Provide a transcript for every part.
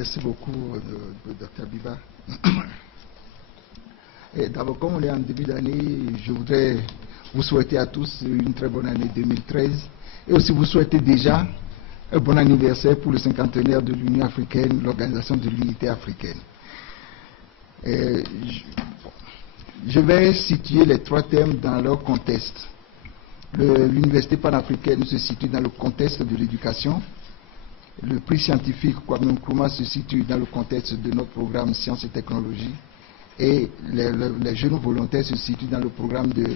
Merci beaucoup, Dr Biba. D'abord, comme on est en début d'année, je voudrais vous souhaiter à tous une très bonne année 2013 et aussi vous souhaiter déjà un bon anniversaire pour le cinquantenaire de l'Union africaine, l'Organisation de l'Unité africaine. Je vais situer les trois thèmes dans leur contexte. L'Université panafricaine se situe dans le contexte de l'éducation. Le prix scientifique Kwame Nkrumah se situe dans le contexte de notre programme Sciences et Technologies. Et les jeunes volontaires se situent dans le programme de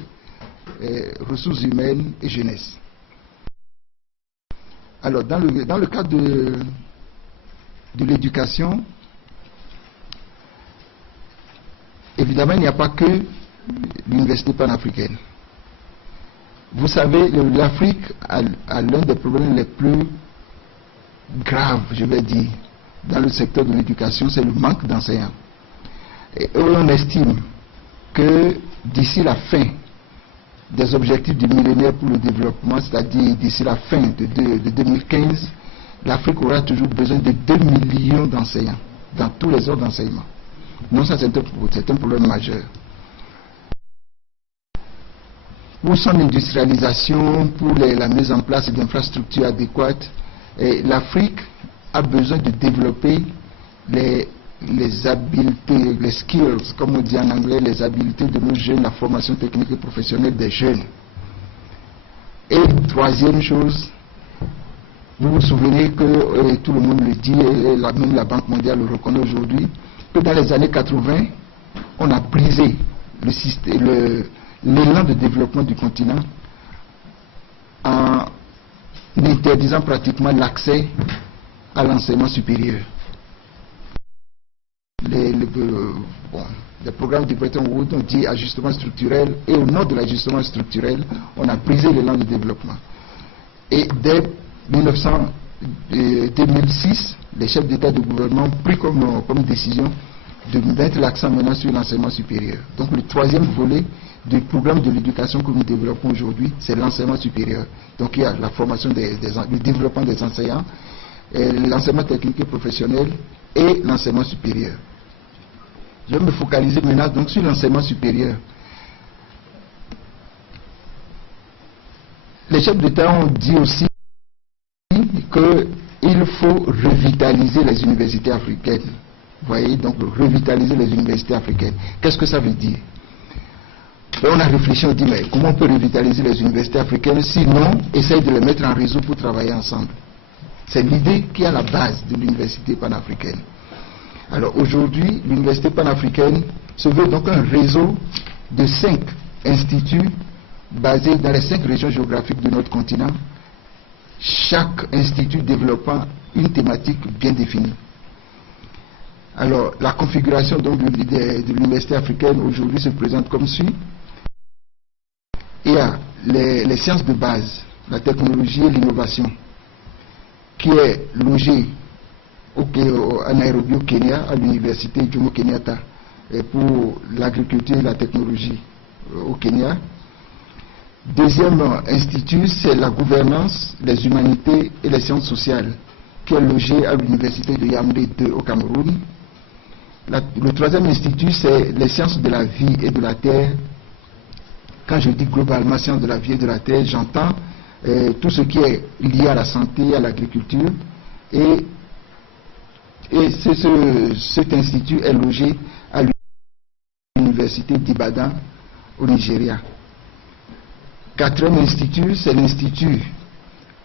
ressources humaines et jeunesse. Alors, dans le cadre de l'éducation, évidemment, il n'y a pas que l'Université panafricaine. Vous savez, l'Afrique a l'un des problèmes les plus graves, je vais dire, dans le secteur de l'éducation, c'est le manque d'enseignants. Et on estime que d'ici la fin des objectifs du millénaire pour le développement, c'est-à-dire d'ici la fin de 2015, l'Afrique aura toujours besoin de 2 millions d'enseignants dans tous les ordres d'enseignement. Non, ça c'est un problème majeur. Pour son industrialisation, pour la mise en place d'infrastructures adéquates, l'Afrique a besoin de développer les habiletés, les skills, comme on dit en anglais, les habiletés de nos jeunes, la formation technique et professionnelle des jeunes. Et troisième chose, vous vous souvenez que tout le monde le dit, et même la Banque mondiale le reconnaît aujourd'hui, que dans les années 80, on a brisé l'élan de développement du continent en interdisant pratiquement l'accès à l'enseignement supérieur. Les programmes de Bretton Woods ont dit ajustement structurel, et au nom de l'ajustement structurel, on a brisé l'élan de développement. Et dès 2006, les chefs d'État et de gouvernement ont pris comme décision de mettre l'accent maintenant sur l'enseignement supérieur. Donc le troisième volet du programme de l'éducation que nous développons aujourd'hui, c'est l'enseignement supérieur. Donc il y a la formation le développement des enseignants, l'enseignement technique et professionnel et l'enseignement supérieur. Je vais me focaliser maintenant donc sur l'enseignement supérieur. Les chefs d'État ont dit aussi qu'il faut revitaliser les universités africaines. Vous voyez, donc revitaliser les universités africaines. Qu'est-ce que ça veut dire? Et on a réfléchi, on dit, mais comment on peut revitaliser les universités africaines sinon essayer de les mettre en réseau pour travailler ensemble? C'est l'idée qui est à la base de l'université panafricaine. Alors aujourd'hui, l'université panafricaine se veut donc un réseau de 5 instituts basés dans les 5 régions géographiques de notre continent, chaque institut développant une thématique bien définie. Alors, la configuration donc de l'université africaine aujourd'hui se présente comme suit. Il y a les sciences de base, la technologie et l'innovation, qui est logée à Nairobi au Kenya, à l'université Jomo Kenyatta, pour l'agriculture et la technologie au Kenya. Deuxième institut, c'est la gouvernance, les humanités et les sciences sociales, qui est logé à l'université de Yaoundé 2 au Cameroun. Le troisième institut, c'est les sciences de la vie et de la terre. Quand je dis globalement sciences de la vie et de la terre, j'entends tout ce qui est lié à la santé, à l'agriculture. Et cet institut est logé à l'université d'Ibadan au Nigeria. Quatrième institut, c'est l'institut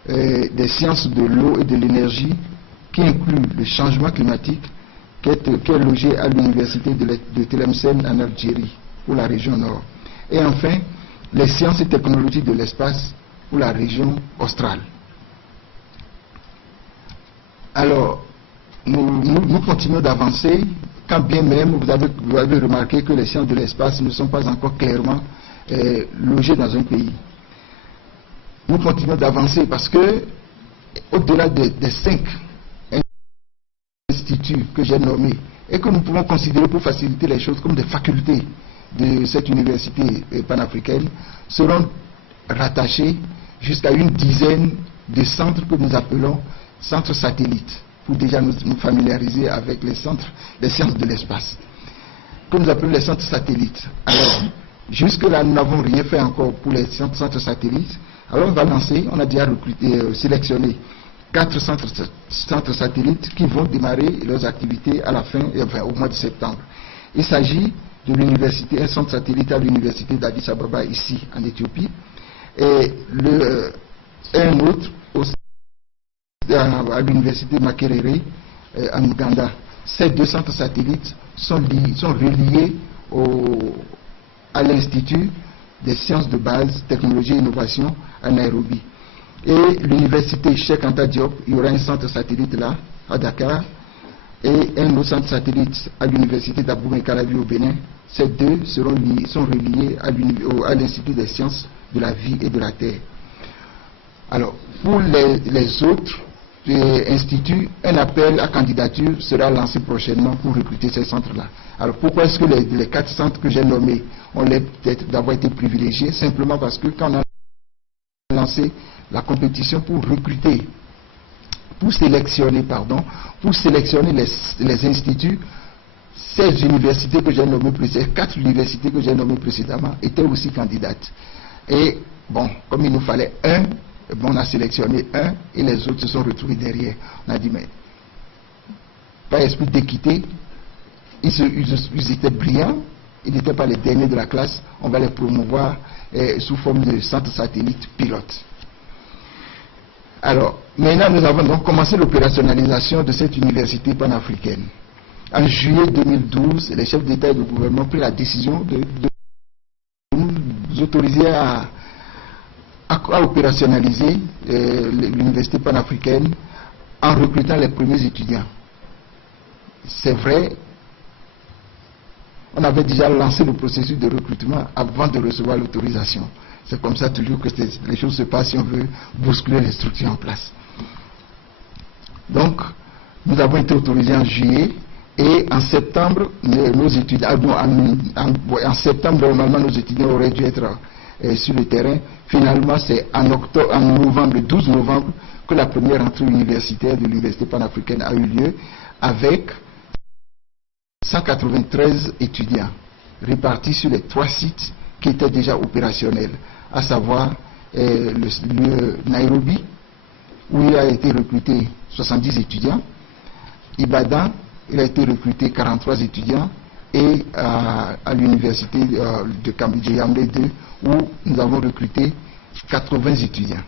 des sciences de l'eau et de l'énergie, qui inclut le changement climatique, qui est logé à l'université de Tlemcen en Algérie, pour la région nord. Et enfin, les sciences et technologies de l'espace pour la région australe. Alors, nous continuons d'avancer, quand bien même vous avez remarqué que les sciences de l'espace ne sont pas encore clairement logées dans un pays. Nous continuons d'avancer parce que, au-delà des 5 instituts que j'ai nommés et que nous pouvons considérer pour faciliter les choses comme des facultés de cette université panafricaine, seront rattachés jusqu'à une dizaine de centres que nous appelons centres satellites. pour déjà nous familiariser avec les sciences de l'espace, que nous appelons les centres satellites. Alors, jusque-là, nous n'avons rien fait encore pour les centres satellites. Alors, on va lancer, on a déjà sélectionné 4 centres satellites qui vont démarrer leurs activités à la fin, au mois de septembre. Il s'agit de l'université, un centre satellite à l'université d'Addis Ababa, ici, en Éthiopie, et un autre à l'université Makerere, en Ouganda. Ces 2 centres satellites sont reliés à l'Institut des sciences de base, technologie et innovation à Nairobi. Et l'université Cheikh Anta Diop, il y aura un centre satellite là, à Dakar, et un autre centre satellite à l'université d'Abomey-Calavi au Bénin. Ces 2 sont reliés à l'Institut des sciences de la vie et de la terre. Alors, pour les autres instituts, un appel à candidature sera lancé prochainement pour recruter ces centres-là. Alors, pourquoi est-ce que les 4 centres que j'ai nommés ont l'air peut-être d'avoir été privilégiés? Simplement parce que quand on a lancé la compétition pour recruter, pour sélectionner les instituts, ces universités que j'ai nommées, ces 4 universités que j'ai nommées précédemment étaient aussi candidates. Et bon, comme il nous fallait un, on a sélectionné un et les autres se sont retrouvés derrière. On a dit, mais par esprit d'équité, ils étaient brillants, ils n'étaient pas les derniers de la classe, on va les promouvoir sous forme de centre satellite pilote. Alors, maintenant nous avons donc commencé l'opérationnalisation de cette université panafricaine. En juillet 2012, les chefs d'État et de gouvernement ont pris la décision de nous autoriser à opérationnaliser l'université panafricaine en recrutant les premiers étudiants. C'est vrai, on avait déjà lancé le processus de recrutement avant de recevoir l'autorisation. C'est comme ça toujours que les choses se passent si on veut bousculer les structures en place. Donc, nous avons été autorisés en juillet et en septembre, nos étudiants, en septembre, normalement, nos étudiants auraient dû être sur le terrain. Finalement, c'est en novembre, le 12 novembre, que la première entrée universitaire de l'université panafricaine a eu lieu avec 193 étudiants répartis sur les 3 sites qui étaient déjà opérationnels, à savoir le Nairobi, où il a été recruté 70 étudiants, Ibadan, il a été recruté 43 étudiants, et à l'université de Yaoundé 2, où nous avons recruté 80 étudiants.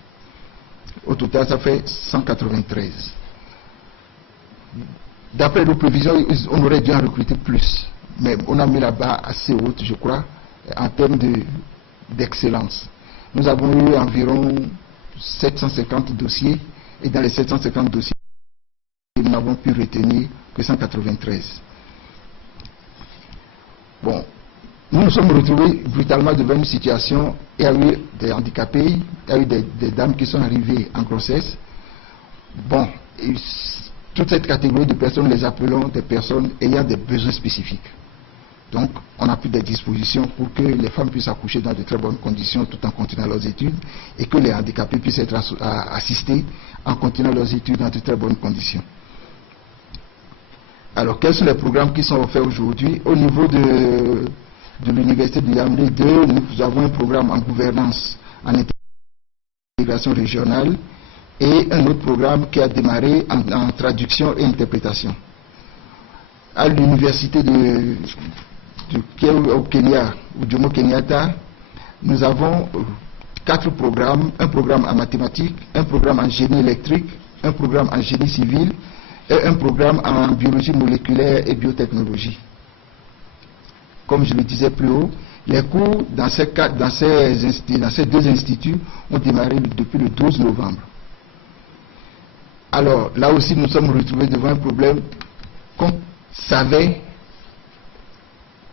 Au total, ça fait 193. D'après nos prévisions, on aurait dû en recruter plus, mais on a mis la barre assez haute, je crois, en termes d'excellence. Nous avons eu environ 750 dossiers, et dans les 750 dossiers, nous n'avons pu retenir que 193. Bon, nous nous sommes retrouvés brutalement devant une situation. Il y a eu des handicapés, il y a eu des dames qui sont arrivées en grossesse. Bon, toute cette catégorie de personnes, les appelons des personnes ayant des besoins spécifiques. Donc, on a pris des dispositions pour que les femmes puissent accoucher dans de très bonnes conditions tout en continuant leurs études, et que les handicapés puissent être assistés en continuant leurs études dans de très bonnes conditions. Alors, quels sont les programmes qui sont offerts aujourd'hui? Au niveau de l'université de Yaoundé 2, nous avons un programme en gouvernance, en intégration régionale, et un autre programme qui a démarré en traduction et interprétation. À l'université au Kenya, au Jomo Kenyatta, nous avons 4 programmes, un programme en mathématiques, un programme en génie électrique, un programme en génie civil et un programme en biologie moléculaire et biotechnologie. Comme je le disais plus haut, les cours dans ces 2 instituts ont démarré depuis le 12 novembre. Alors, là aussi, nous sommes retrouvés devant un problème qu'on savait,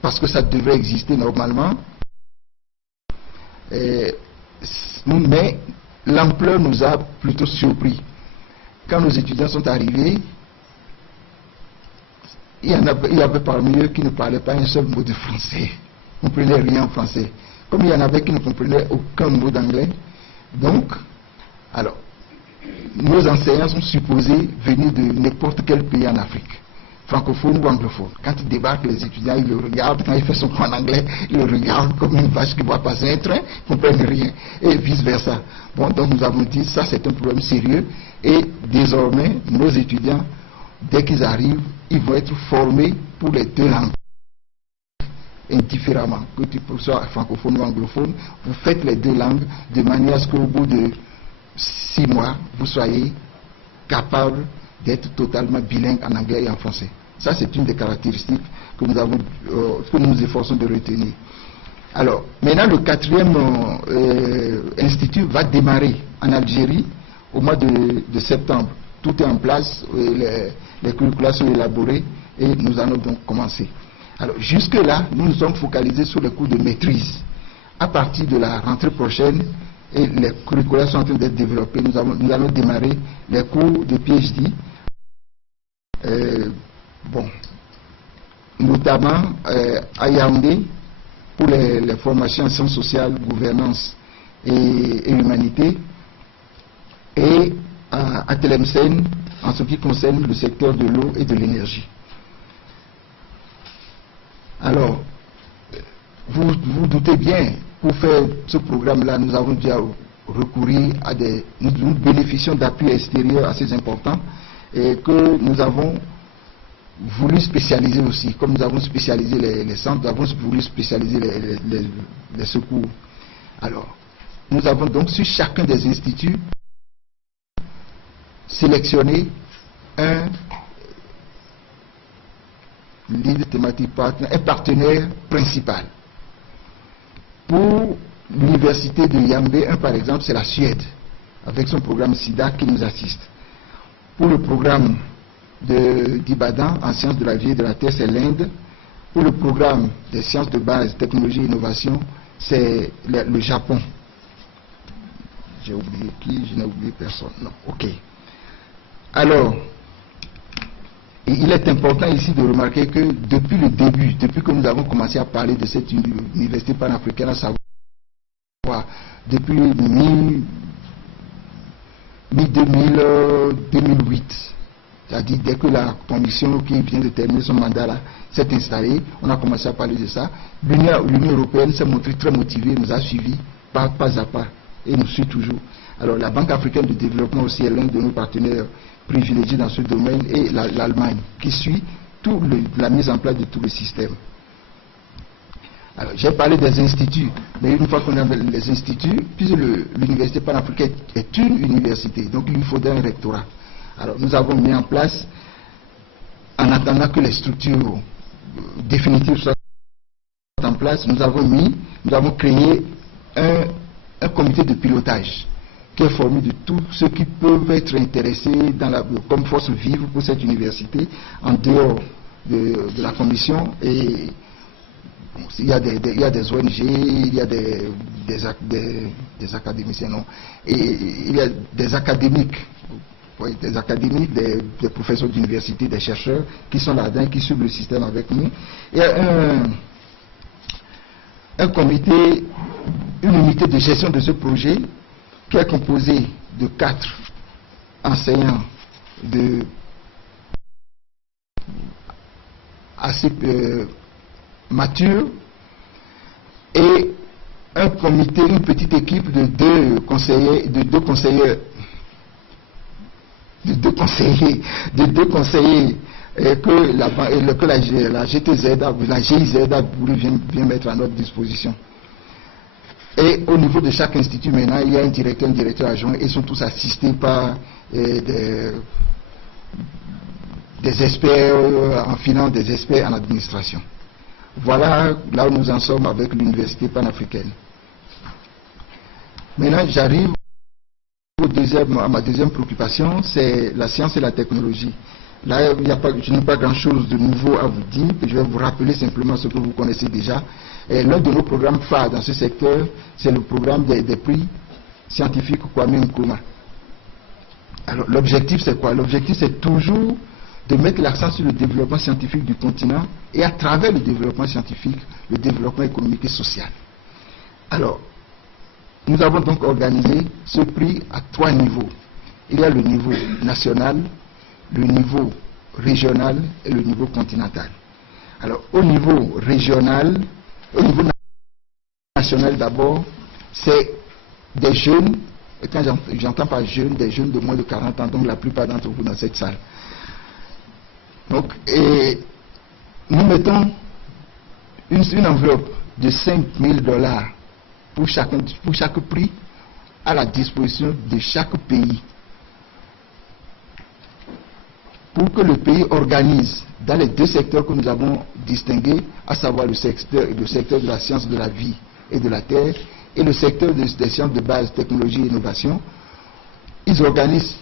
parce que ça devrait exister normalement, mais l'ampleur nous a plutôt surpris. Quand nos étudiants sont arrivés, il y avait parmi eux qui ne parlaient pas un seul mot de français, ne comprenaient rien en français. Comme il y en avait qui ne comprenaient aucun mot d'anglais. Donc, alors, nos enseignants sont supposés venir de n'importe quel pays en Afrique, francophone ou anglophone. Quand ils débarquent, les étudiants, ils le regardent. Quand il fait son cours en anglais, ils le regardent comme une vache qui voit passer un train, ils ne comprennent rien, et vice-versa. Bon, donc nous avons dit, ça c'est un problème sérieux, et désormais, nos étudiants, dès qu'ils arrivent, ils vont être formés pour les deux langues, indifféremment, que tu sois francophone ou anglophone, vous faites les deux langues de manière à ce qu'au bout de 6 mois, vous soyez capable d'être totalement bilingue en anglais et en français. Ça, c'est une des caractéristiques que nous nous efforçons de retenir. Alors, maintenant, le 4e institut va démarrer en Algérie au mois de septembre. Tout est en place, les curricula sont élaborés et nous allons donc commencer. Alors, jusque-là, nous nous sommes focalisés sur les cours de maîtrise. À partir de la rentrée prochaine, et les curricula sont en train d'être développés, nous allons démarrer les cours de PhD, notamment à Yaoundé pour les formations en sciences sociales, gouvernance et humanité, et à Tlemcen en ce qui concerne le secteur de l'eau et de l'énergie. Alors, vous doutez bien, pour faire ce programme-là, nous avons déjà recouru à nous bénéficions d'appuis extérieurs assez importants et que nous avons voulu spécialiser aussi. Comme nous avons spécialisé les centres, nous avons voulu spécialiser les secours. Alors, nous avons donc sur chacun des instituts sélectionné un lead thématique partner, un partenaire principal. Pour l'université de Yambé, par exemple, c'est la Suède, avec son programme SIDA qui nous assiste. Pour le programme d'Ibadan, en sciences de la vie et de la terre, c'est l'Inde. Pour le programme des sciences de base, technologie et innovation, c'est le Japon. J'ai oublié qui? Je n'ai oublié personne. Non, ok. Alors, il est important ici de remarquer que depuis le début, depuis que nous avons commencé à parler de cette université panafricaine, à savoir depuis mi-2008, c'est-à-dire dès que la commission qui vient de terminer son mandat là s'est installée, on a commencé à parler de ça. L'Union européenne s'est montrée très motivée, nous a suivis pas à pas et nous suit toujours. Alors la Banque africaine de développement aussi est l'un de nos partenaires privilégiés dans ce domaine, et l'Allemagne qui suit la mise en place de tout le système. Alors j'ai parlé des instituts, mais une fois qu'on a les instituts, puisque l'université panafricaine est une université, donc il nous faudrait un rectorat. Alors nous avons mis en place, en attendant que les structures définitives soient en place, nous avons créé un comité de pilotage qui est formé de tous ceux qui peuvent être intéressés comme force vive pour cette université, en dehors de la commission. Et il y a des ONG, il y a des académiciens, non, et il y a des académiques, des professeurs d'université, des chercheurs qui sont là-dedans, qui suivent le système avec nous. Il y a un comité, une unité de gestion de ce projet qui est composé de 4 enseignants assez matures et un comité, une petite équipe de deux conseillers que la GTZ, la GIZ a voulu bien mettre à notre disposition. Et au niveau de chaque institut, maintenant, il y a un directeur adjoint, et ils sont tous assistés par des experts en finance, des experts en administration. Voilà là où nous en sommes avec l'université panafricaine. Maintenant, j'arrive à ma deuxième préoccupation, c'est la science et la technologie. Là, je n'ai pas grand-chose de nouveau à vous dire, je vais vous rappeler simplement ce que vous connaissez déjà. L'un de nos programmes phares dans ce secteur, c'est le programme des prix scientifiques Kwame Nkrumah. Alors, l'objectif, c'est quoi? L'objectif, c'est toujours de mettre l'accent sur le développement scientifique du continent, et à travers le développement scientifique, le développement économique et social. Alors, nous avons donc organisé ce prix à 3 niveaux. il y a le niveau national, le niveau régional et le niveau continental. Alors, au niveau régional, au niveau national d'abord, c'est des jeunes, et quand j'entends par jeunes, des jeunes de moins de 40 ans, donc la plupart d'entre vous dans cette salle. Donc, et nous mettons une enveloppe de $5 000 pour chaque prix à la disposition de chaque pays, pour que le pays organise dans les deux secteurs que nous avons distingués, à savoir le secteur de la science de la vie et de la terre et le secteur des sciences de base, technologie et innovation. Ils organisent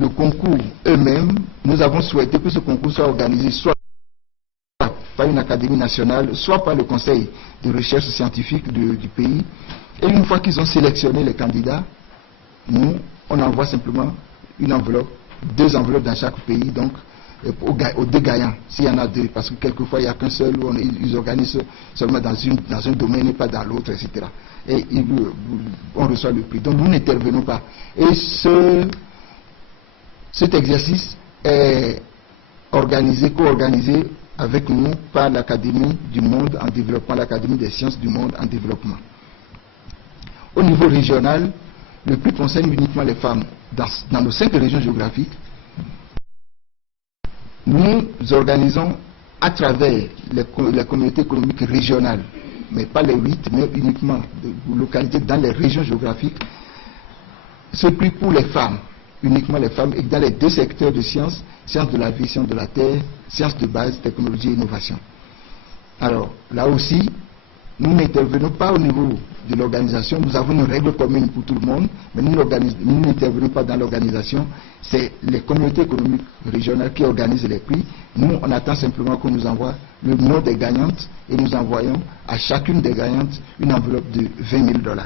le concours eux-mêmes. Nous avons souhaité que ce concours soit organisé soit par une académie nationale, soit par le conseil de recherche scientifique du pays. Et une fois qu'ils ont sélectionné les candidats, nous, on envoie simplement une enveloppe, 2 enveloppes dans chaque pays, donc aux 2 gagnants, s'il y en a 2, parce que quelquefois il n'y a qu'un seul, où ils organisent seulement dans un domaine et pas dans l'autre, etc. Et on reçoit le prix. Donc nous n'intervenons pas. Et cet exercice est co-organisé avec nous par l'Académie du monde en développement, l'Académie des sciences du monde en développement. Au niveau régional, le prix concerne uniquement les femmes. Dans nos 5 régions géographiques, nous organisons à travers les communautés économiques régionales, mais pas les 8, mais uniquement des localités dans les régions géographiques, ce prix pour les femmes, uniquement les femmes, et dans les 2 secteurs de sciences, sciences de la vie, sciences de la terre, sciences de base, technologie et innovation. Alors, là aussi, nous n'intervenons pas au niveau de l'organisation, nous avons une règle commune pour tout le monde, mais nous n'intervenons pas dans l'organisation, c'est les communautés économiques régionales qui organisent les prix. Nous, on attend simplement qu'on nous envoie le nom des gagnantes et nous envoyons à chacune des gagnantes une enveloppe de $20 000.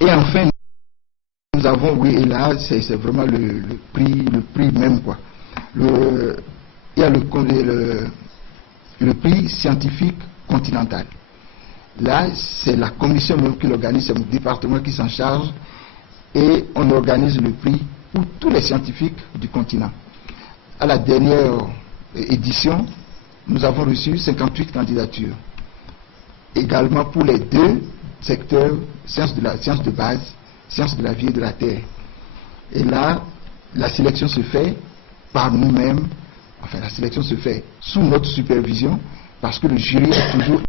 Et enfin, nous avons, oui, et là, c'est vraiment le prix même, quoi. Il y a le prix scientifique continental. Là, c'est la commission même qui l'organise, c'est mon département qui s'en charge, et on organise le prix pour tous les scientifiques du continent. À la dernière édition, nous avons reçu 58 candidatures. Également pour les 2 secteurs, sciences de base, sciences de la vie et de la terre. Et là, la sélection se fait par nous-mêmes, enfin la sélection se fait sous notre supervision, parce que le jury est toujours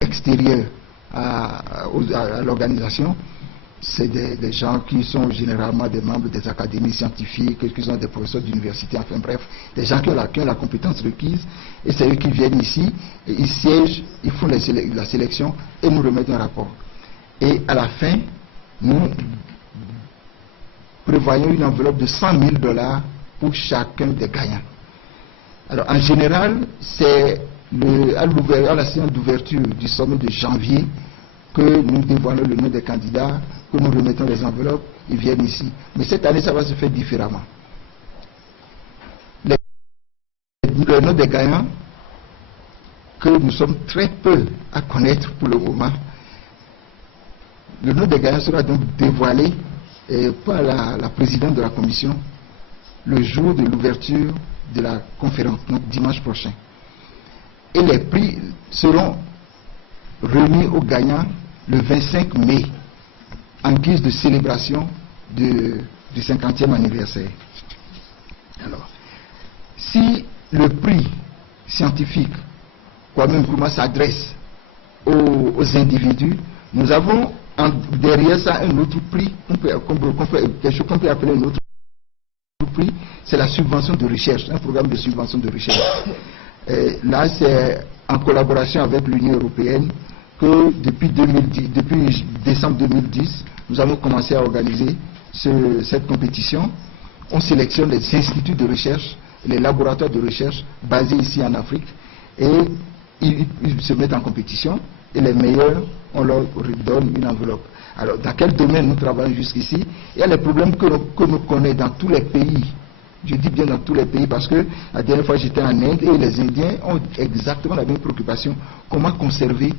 extérieur à l'organisation. C'est des gens qui sont généralement des membres des académies scientifiques, qui sont des professeurs d'université, enfin bref, des gens qui ont la compétence requise, et c'est eux qui viennent ici, et ils siègent, ils font la sélection et nous remettent un rapport. Et à la fin, nous prévoyons une enveloppe de $100 000 pour chacun des gagnants. Alors en général, c'est à la séance d'ouverture du sommet de janvier que nous dévoilons le nom des candidats, que nous remettons les enveloppes, ils viennent ici. Mais cette année, ça va se faire différemment. Le nom des gagnants, que nous sommes très peu à connaître pour le moment, le nom des gagnants sera donc dévoilé par la présidente de la commission le jour de l'ouverture de la conférence, donc dimanche prochain. Et les prix seront remis aux gagnants le 25 mai en guise de célébration du 50e anniversaire. Alors, si le prix scientifique, Kwame Nkrumah, s'adresse aux individus, nous avons derrière ça un autre prix, quelque chose qu'on peut appeler un autre prix, c'est la subvention de recherche, un programme de subvention de recherche. Là, c'est en collaboration avec l'Union européenne que depuis décembre 2010, nous avons commencé à organiser cette compétition. On sélectionne les instituts de recherche, les laboratoires de recherche basés ici en Afrique, et ils se mettent en compétition, et les meilleurs, on leur donne une enveloppe. Alors, dans quel domaine nous travaillons jusqu'ici? Il y a les problèmes que nous connaissons dans tous les pays. Je dis bien dans tous les pays parce que la dernière fois j'étais en Inde et les Indiens ont exactement la même préoccupation. Comment conserver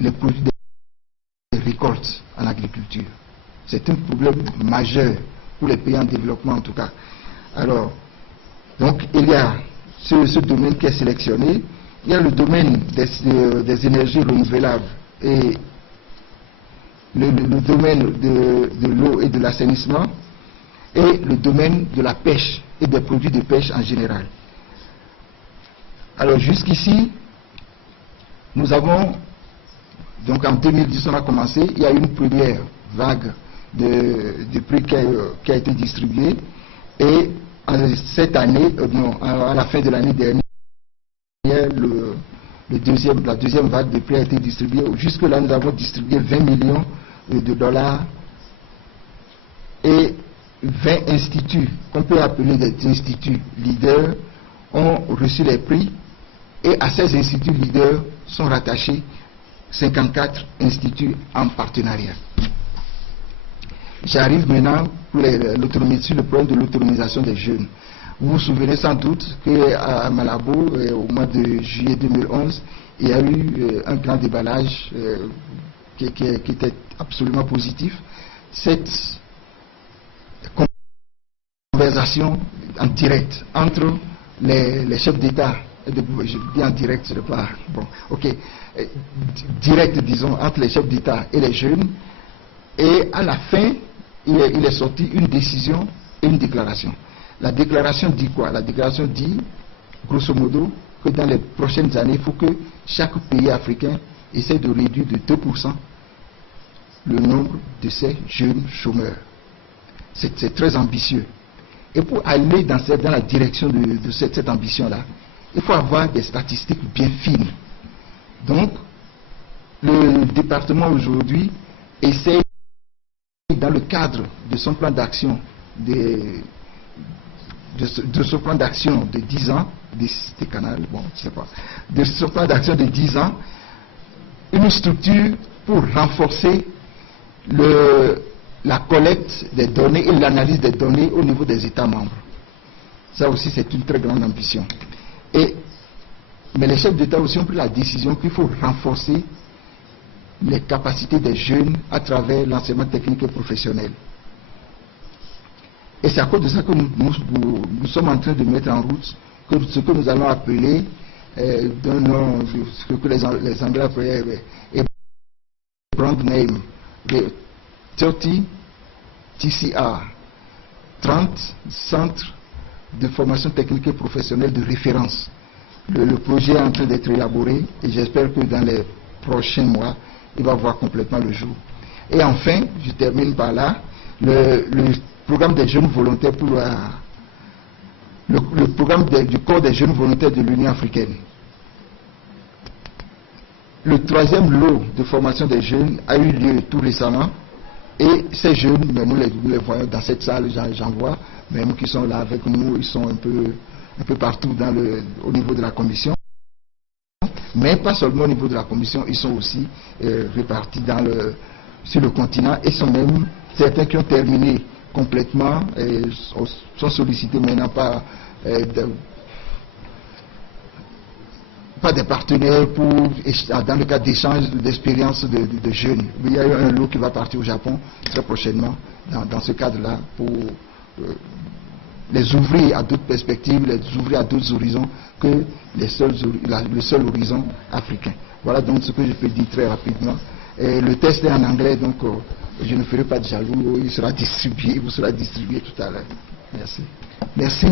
les produits des récoltes en agriculture? C'est un problème majeur pour les pays en développement en tout cas. Alors, donc il y a ce domaine qui est sélectionné. Il y a le domaine des énergies renouvelables et le domaine de l'eau et de l'assainissement et le domaine de la pêche et des produits de pêche en général. Alors jusqu'ici, nous avons, donc en 2010 on a commencé, il y a eu une première vague de prix qui a été distribuée et cette année, à la fin de l'année dernière, la deuxième vague de prix a été distribuée. Jusque-là, nous avons distribué 20 millions de dollars et 20 instituts, qu'on peut appeler des instituts leaders, ont reçu les prix et à ces instituts leaders sont rattachés 54 instituts en partenariat. J'arrive maintenant sur le problème de l'autonomisation des jeunes. Vous vous souvenez sans doute qu'à Malabo, au mois de juillet 2011, il y a eu un grand déballage qui était absolument positif. Cette conversation en direct entre les chefs d'État, je dis en direct, je ne sais pas, bon, ok, direct disons, entre les chefs d'État et les jeunes, et à la fin, il est sorti une décision et une déclaration. La déclaration dit quoi? La déclaration dit, grosso modo, que dans les prochaines années, il faut que chaque pays africain essaie de réduire de 2% le nombre de ces jeunes chômeurs. C'est très ambitieux. Et pour aller dans la direction de cette ambition-là, il faut avoir des statistiques bien fines. Donc, le département aujourd'hui essaie, dans le cadre de son plan d'action de son plan d'action de 10 ans, des canals, bon, je sais pas, de son plan d'action de 10 ans, une structure pour renforcer la collecte des données et l'analyse des données au niveau des États membres. Ça aussi, c'est une très grande ambition. Mais les chefs d'État aussi ont pris la décision qu'il faut renforcer les capacités des jeunes à travers l'enseignement technique et professionnel. Et c'est à cause de ça que nous sommes en train de mettre en route ce que nous allons appeler d'un nom, ce que les Anglais appellent brand name, 30 TCR, 30 centres de formation technique et professionnelle de référence. Le projet est en train d'être élaboré et j'espère que dans les prochains mois, il va voir complètement le jour. Et enfin, je termine par là, le programme des jeunes volontaires pour le programme du corps des jeunes volontaires de l'Union africaine. Le troisième lot de formation des jeunes a eu lieu tout récemment et ces jeunes, nous les voyons dans cette salle, j'en vois, même qui sont là avec nous, ils sont un peu partout au niveau de la commission. Mais pas seulement au niveau de la commission, ils sont aussi répartis sur le continent et sont même certains qui ont terminé complètement et sont sollicités maintenant pas des partenaires dans le cadre d'échanges d'expériences de jeunes. Il y a eu un lot qui va partir au Japon très prochainement dans ce cadre-là pour les ouvrir à d'autres perspectives, les ouvrir à d'autres horizons que le seul horizon africain. Voilà donc ce que je peux dire très rapidement. Et le test est en anglais, donc je ne ferai pas de jaloux, il sera distribué, vous sera distribué tout à l'heure. Merci. Merci.